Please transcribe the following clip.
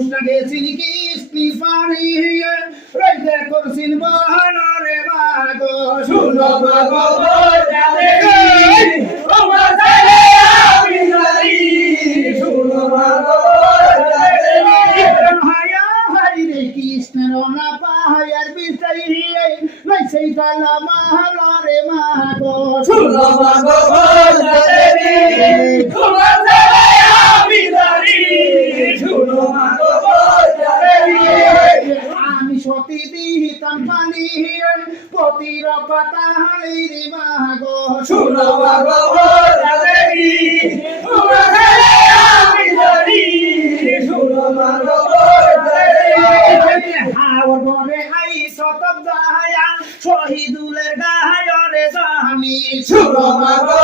কৃষ্ণ গেছিল কৃষ্ণি পানি রাইতে করছিল বহনরে মাগো শুনো মাগো কৃষ্ণের না পাহাড় বিষয় নাই সেই কালা মহালরে মাগো শুনো মাগো আমি সতী দিতাম পানি পতির পাতা হালিরি মাগো শুনো মাগো হাওর বনে আই শতক দাহায়া শহীদুলের গায়রে জানি শুনো মাগো